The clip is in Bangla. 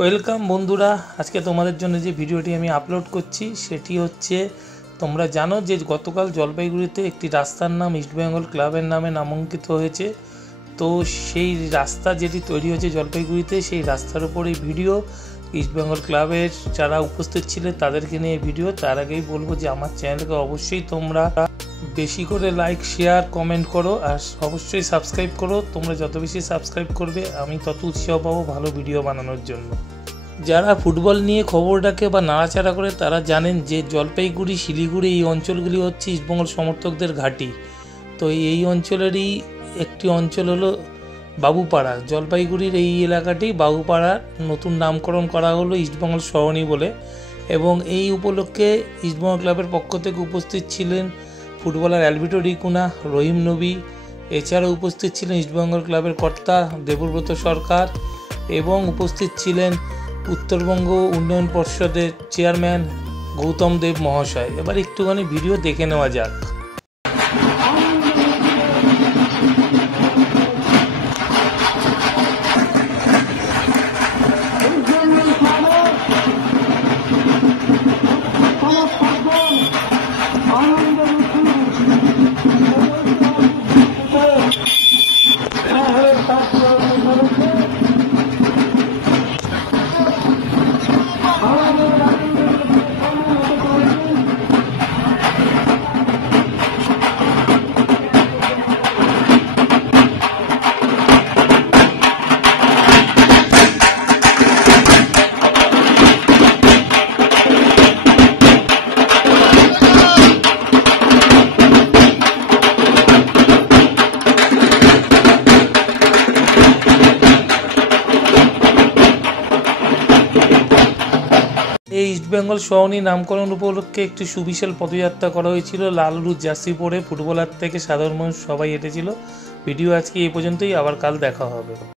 ওয়েলকাম বন্ধুরা, আজকে তোমাদের জন্য যে ভিডিওটি আমি আপলোড করছি সেটি হচ্ছে, তোমরা জানো যে গতকাল জলপাইগুড়িতে একটি রাস্তার নাম ইস্টবেঙ্গল ক্লাবের নামে নামাঙ্কিত হয়েছে। তো সেই রাস্তা যেটি তৈরি হয়েছে জলপাইগুড়িতে, সেই রাস্তার উপরে ভিডিও, ইস্টবেঙ্গল ক্লাবের যারা উপস্থিত ছিলেন তাদেরকে নিয়ে ভিডিও। তার আগেই বলবো যে আমার চ্যানেলকে অবশ্যই তোমরা বেশি করে লাইক, শেয়ার, কমেন্ট করো আর অবশ্যই সাবস্ক্রাইব করো। তোমরা যত বেশি সাবস্ক্রাইব করবে আমি তত উৎসাহ পাবো ভালো ভিডিও বানানোর জন্য। যারা ফুটবল নিয়ে খবর রাখে বা নাড়াচাড়া করে তারা জানেন যে জলপাইগুড়ি, শিলিগুড়ি এই অঞ্চলগুলি হচ্ছে ইস্টবেঙ্গল সমর্থকদের ঘাঁটি। তো এই অঞ্চলেরই একটি অঞ্চল হলো বাবুপাড়া। জলপাইগুড়ির এই এলাকাটি বাবুপাড়ার নতুন নামকরণ করা হলো ইস্টবেঙ্গল সরণি বলে। এবং এই উপলক্ষে ইস্টবেঙ্গল ক্লাবের পক্ষ থেকে উপস্থিত ছিলেন ফুটবলার অ্যালভিটো ডিকুনা, রহিম নবী, এছাড়াও উপস্থিত ছিলেন ইস্টবেঙ্গল ক্লাবের কর্তা দেবব্রত সরকার এবং উপস্থিত ছিলেন উত্তরবঙ্গ উন্নয়ন পর্ষদের চেয়ারম্যান গৌতম দেব মহাশয়। এবার একটুখানি ভিডিও দেখে নেওয়া যাক। এই ইস্টবেঙ্গল সরণি নামকরণ উপলক্ষে একটি সুবিশাল পদযাত্রা করা হয়েছিল। লাল হলুদ জার্সি পরে ফুটবলার থেকে সাধারণ মানুষ সবাই হেঁটেছিল। ভিডিও আজকে এই পর্যন্তই, আবার কাল দেখা হবে।